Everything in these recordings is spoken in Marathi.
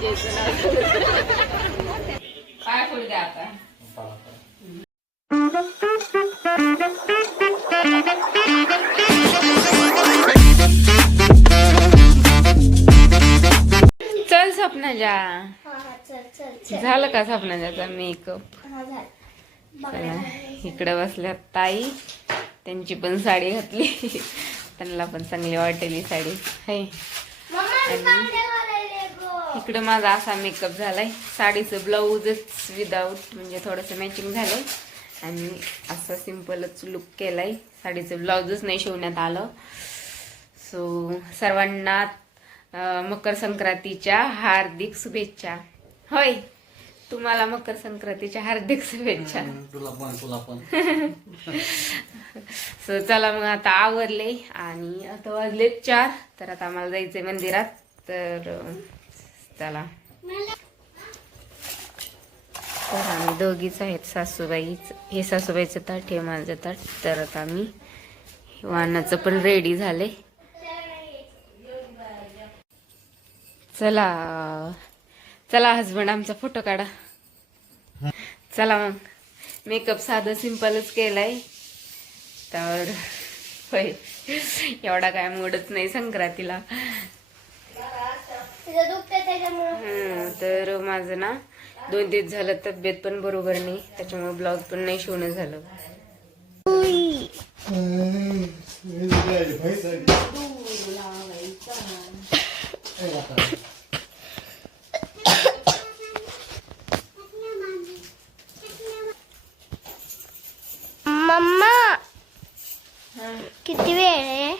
काय फुल द्या आता. चल स्वप्नाजा. झालं का स्वप्नाजाचा मेकअप? चला इकडे बसल्या ताई, त्यांची पण साडी घातली, त्यांना पण चांगली वाटेल ही साडी है. इकडे माझा असा मेकअप झालाय, साडीचं ब्लाऊजच विदाऊट म्हणजे थोडंसं मॅचिंग झालंय आणि असा सिंपलच लुक केलाय, साडीचं ब्लाऊजच नाही शिवण्यात आलं. सो सर्वांना मकर संक्रांतीच्या हार्दिक शुभेच्छा. होय, तुम्हाला मकर संक्रांतीच्या हार्दिक शुभेच्छा. तुला पण सो चला मग आता आवरले आणि आता वाजले 4, तर आता आम्हाला जायचंय मंदिरात. तर चला, तर आम्ही दोघीच आहेत, सासूबाईच, हे सासूबाईचं ताट, हे माझं ताट. तर आता आम्ही वाहनाचं पण रेडी झाले. चला चला हसबंड आमचा फोटो काढा. चला मग, मेकअप साधं सिंपलच केलाय, तर होय एवढा काय मूडच नाही संक्रांतीला. तर माझं ना 2 दिवस झालं तब्येत पण बरोबर नाही, त्याच्यामुळे ब्लाऊज पण नाही शिवणं झालं. मम्मा किती वेळ आहे?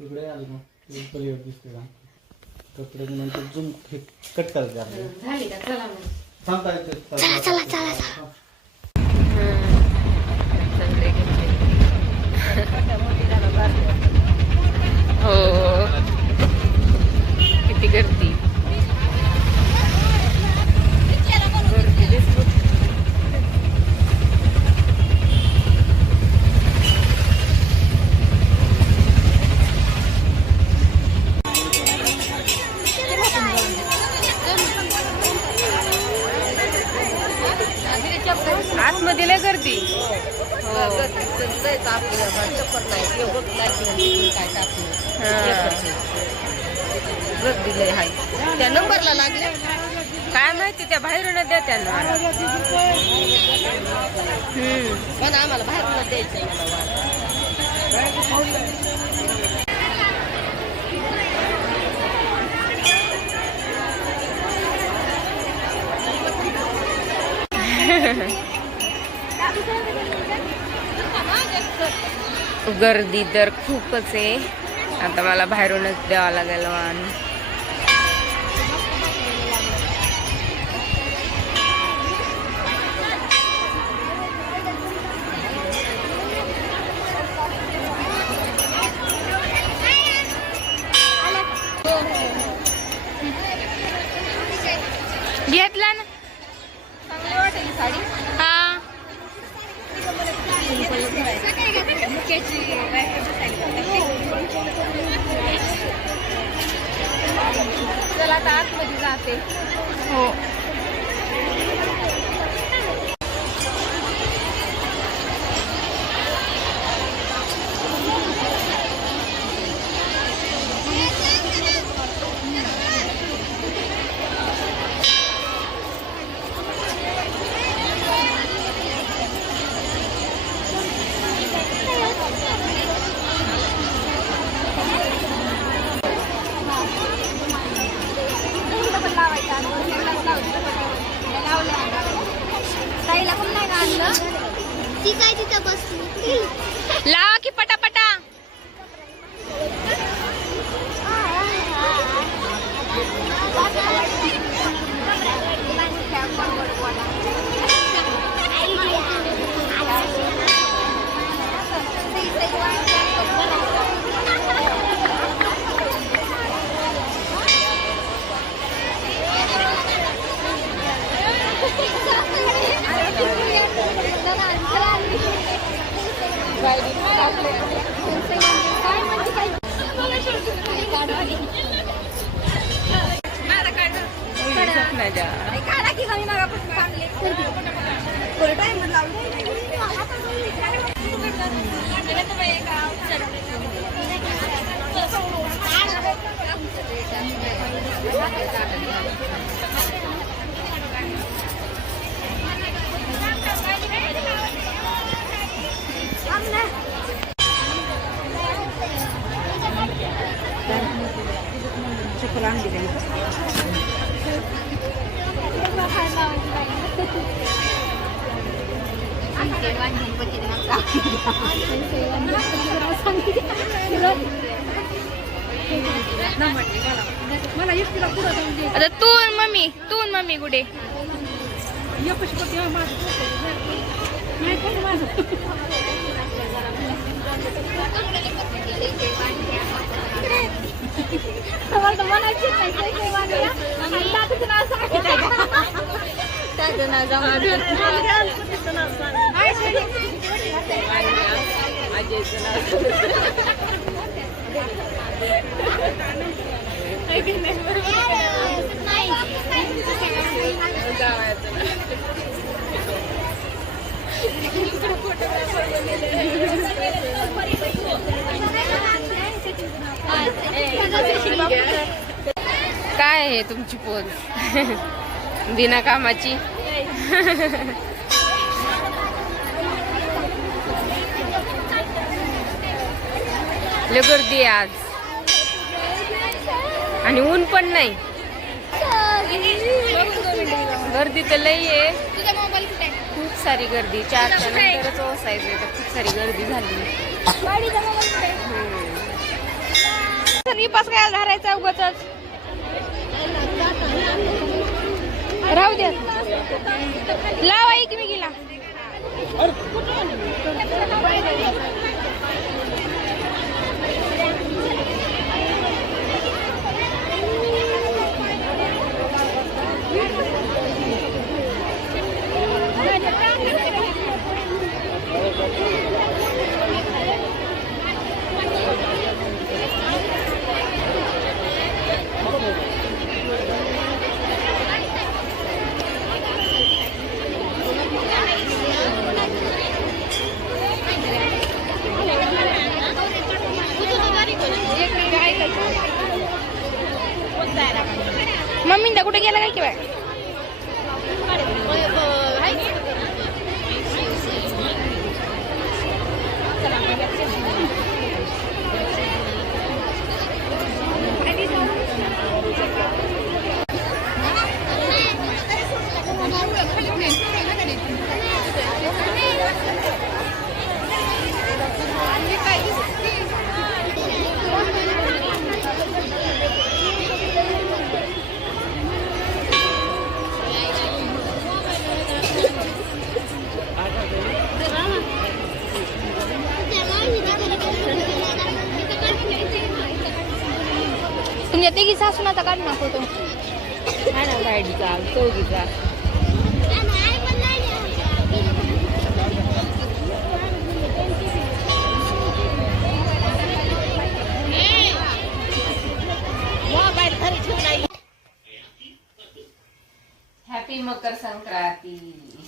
इकडे आली मग पलीकडे दिसते का कपडे नंतर झूम कट करायचे आपल्याला. झाली का? चला मग. सांगता येते. चला चला चला. हो, किती गर्दी. आतमध्ये लय गर्दी. गर्दी लय हाय. त्या नंबरला लागले काय माहिती, त्या बाहेरूनच द्या त्यांना. पण आम्हाला बाहेरूनच द्यायचंय. गर्दी तर खूपच आहे. आता मला बाहेरूनच द्यावा लागेल वाहन. घेतला ना, चांगली वाटेल साडी. हा, चला आता आतमध्ये जाते. हो, ताईला पण नाही आणलं. ती काय तिथं बसली. लावा की पटापटा. माझ्या. आता तू आणि मम्मी कुठे काय आहे तुमची पोज बिना कामाची? लय गर्दी आहे आज आणि ऊन पण नाही. गर्दी तर लई आहे, खूप सारी गर्दी. 4च्या नंतरच ओसायचं तर खूप सारी गर्दी झाली. पास काय धरायचा उगाच राहू द्या. लावा एकमेकीला. मम्मी कुठे गेला काय किंवा तुमच्या तिघी सासूनाचा काढ ना फोटो. गाडीचा चौकीचा हॅपी मकर संक्रांती.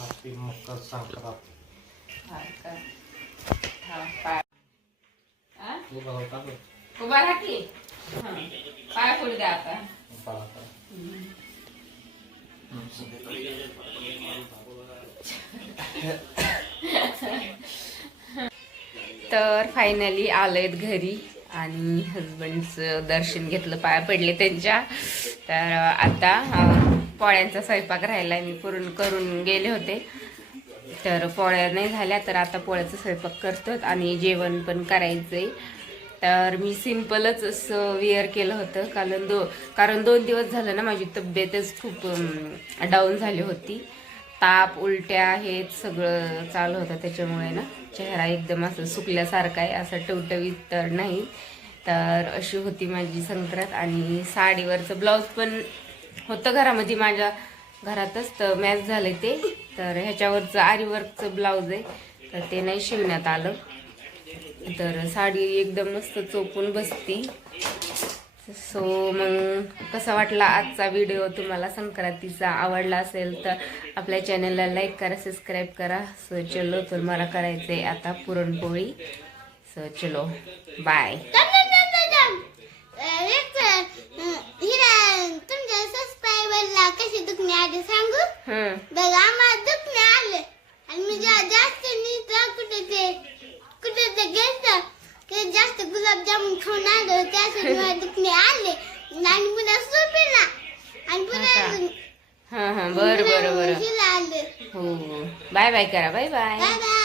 हॅपी मकर संक्रांती. उभा राहा की. पाय पडू द्या आता. तर फायनली आलेत घरी आणि हजबंडचं दर्शन घेतलं, पाया पडले त्यांच्या. तर आता पोळ्यांचा स्वयंपाक राहिला, मी करून गेले होते. तर पोळ्या नाही झाल्या, तर आता पोळ्याचा स्वयंपाक करतो आणि जेवण पण करायचंय. तर मी सिंपलच असं वेअर केलं होतं, कारण 2 दिवस झालं ना माझी तब्येतच खूप डाऊन झाली होती. ताप, उलट्या हे सगळं चालू होतं, त्याच्यामुळे ना चेहरा एकदम असं सुकल्यासारखा आहे, असं टवटवीत तर नाही. तर अशी होती माझी संक्रांत. आणि साडीवरचं ब्लाऊज पण होतं घरामध्ये, माझ्या घरातच, तर मॅच झालं ते. तर ह्याच्यावरचं आरीवर्कचं ब्लाऊज आहे, तर ते नाही शिवण्यात आलं. तर साडी एकदम मस्त चोपून बसती, सो मग कसा वाटला आजचा व्हिडिओ तुम्हाला संक्रांतीचा आवडला असेल तर आपल्या चॅनलला लाईक करा, सबस्क्राईब करा. सो चलो तर मला करायचंय आता पुरणपोळी. सो चलो बाय. तुमच्या सबस्क्रायबरला कसे दुखणे आले सांगू. हं बघा आम्हाला दुखणे आले आणि मी जास्त कुठे ते गेलं ते जास्त गुलाबजामुन खाऊन आलो त्यासाठी मला दुखणे आले आणि पुन्हा झोपेला आणि पुन्हा हां बरं आले. हो बाय बाय करा. Bye bye. Bye bye.